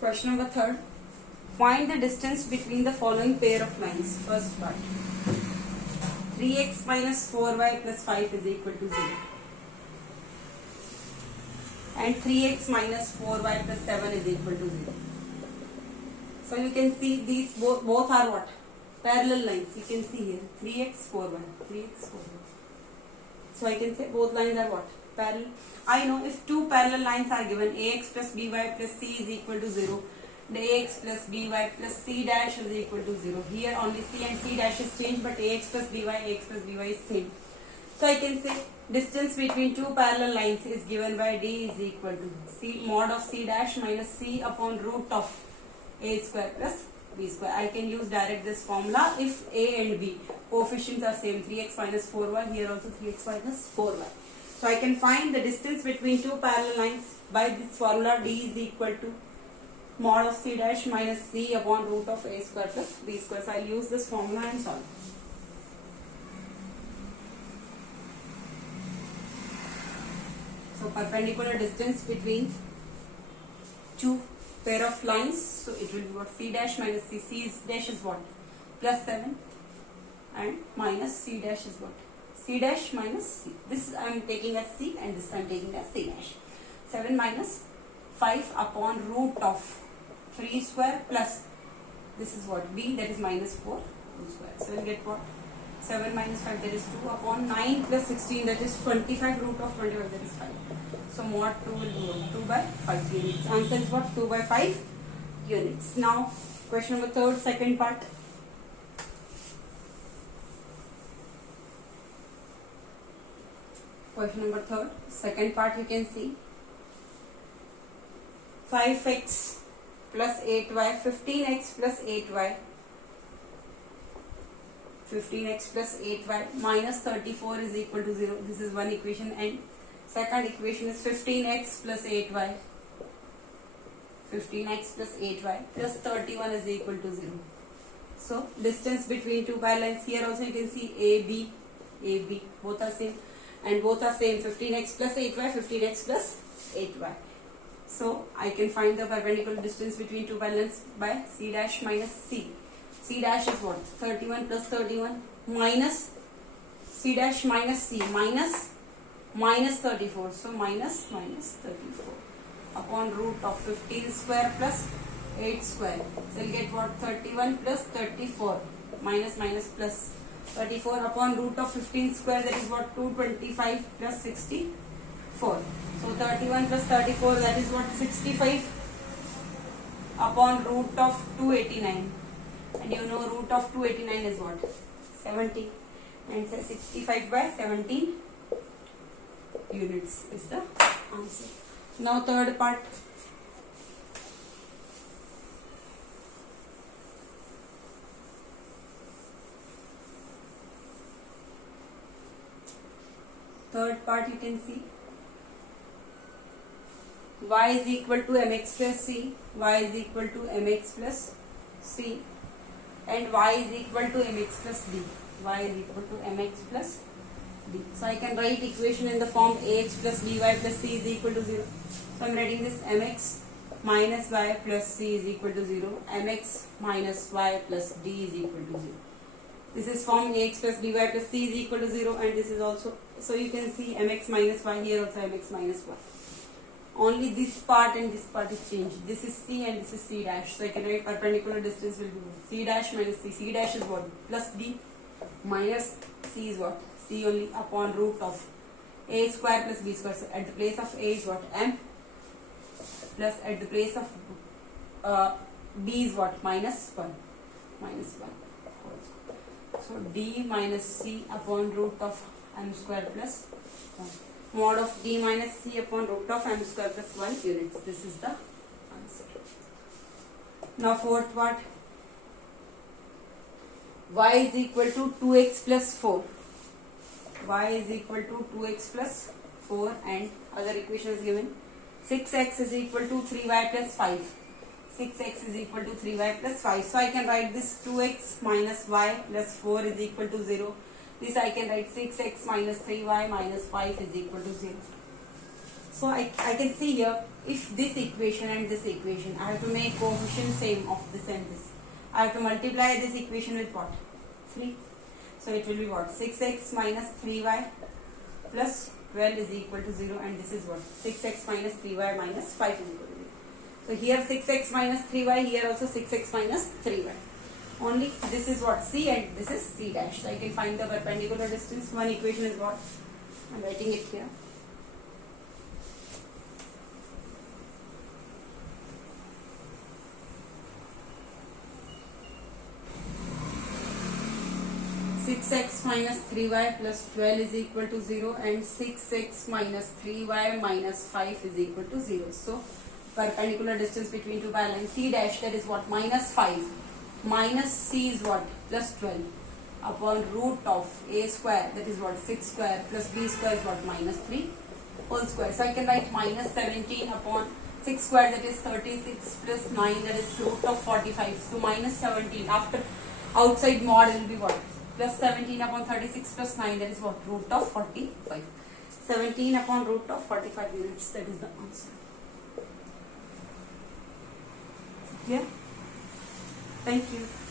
Question number 3. Find the distance between the following pair of lines. First part. 3x minus 4y plus 5 is equal to 0. And 3x minus 4y plus 7 is equal to 0. So you can see these both are what? Parallel lines. You can see here 3x 4y, 3x 4y. So I can say both lines are what? Parallel. I know if two parallel lines are given, ax plus by plus c is equal to 0, the ax plus by plus c dash is equal to 0. Here only c and c dash is changed, but ax plus by is same. So I can say distance between two parallel lines is given by d is equal to c mod of c dash minus c upon root of a square plus b square. I can use direct this formula if a and b coefficients are same, 3x minus 4y, here also 3x minus 4y. So I can find the distance between two parallel lines by this formula. D is equal to mod of c dash minus c upon root of a square plus b square. So I'll use this formula and solve. So perpendicular distance between two pair of lines. So it will be what? C dash minus c. C dash is what? Plus 7 and minus c dash is what? C dash minus c. This I am taking as c and this I am taking as c dash. 7 minus 5 upon root of 3 square plus this is what? B, that is minus 4 square. So we will get what? 7 minus 5, that is 2 upon 9 plus 16, that is 25, root of 25, that is 5. So mod 2 will be what? 2 by 5 units. Answer is what? 2 by 5 units. Now question number 3, second part. Question number 3, second part, you can see 5x plus 8y, 15x plus 8y, 15x plus 8y minus 34 is equal to 0. This is one equation, and second equation is 15x plus 8y, 15x plus 8y plus 31 is equal to 0. So distance between two parallel lines, here also you can see AB, both are same. And both are same, 15x plus 8y, 15x plus 8y. So I can find the perpendicular distance between two parallel lines by c dash minus c. C dash is what? 31 plus 31 minus c dash minus c minus 34. So minus 34 upon root of 15 square plus 8 square. So you'll get what? 31 plus 34 minus plus 34 upon root of 15 square, that is what? 225 plus 64. So 31 plus 34, that is what? 65 upon root of 289. And you know root of 289 is what? 70. And say 65 by 17 units is the answer. Now third part. Third part, you can see y is equal to mx plus c, y is equal to mx plus c, and y is equal to mx plus d, y is equal to mx plus d. So I can write equation in the form ax plus by plus c is equal to 0. So I am writing this mx minus y plus c is equal to 0, mx minus y plus d is equal to 0. This is form ax plus by plus c is equal to 0, and this is also, so you can see mx minus y, here also mx minus y. Only this part and this part is changed. This is c and this is c dash. So I can write perpendicular distance will be c dash minus c. C dash is what? Plus d minus c is what? C only upon root of a square plus b square. So at the place of a is what? M plus at the place of b is what? Minus 1. Minus 1. So d minus c upon root of m square plus 1. Mod of d minus c upon root of m square plus 1 units. This is the answer. Now fourth part. Y is equal to 2x plus 4. Y is equal to 2x plus 4 and other equation is given. 6x is equal to 3y plus 5. 6x is equal to 3y plus 5. So I can write this 2x minus y plus 4 is equal to 0. This I can write 6x minus 3y minus 5 is equal to 0. So I can see here if this equation and this equation, I have to make coefficient same of this and this. I have to multiply this equation with what? 3. So it will be what? 6x minus 3y plus 12 is equal to 0, and this is what? 6x minus 3y minus 5 is equal to 0. So here 6x minus 3y, here also 6x minus 3y. Only this is what? C, and this is C dash. So I can find the perpendicular distance. One equation is what? I am writing it here. Six x minus 3y plus 12 is equal to 0, and 6x minus 3y minus 5 is equal to 0. So perpendicular distance between two lines, C dash, that is what? Minus 5 minus C is what? Plus 12 upon root of A square, that is what? 6 square plus B square is what? Minus 3 whole square. So I can write minus 17 upon 6 square, that is 36 plus 9, that is root of 45. So minus 17 after outside mod will be what? Plus 17 upon 36 plus 9, that is what? Root of 45. 17 upon root of 45 units, that is the answer. Clear? Thank you.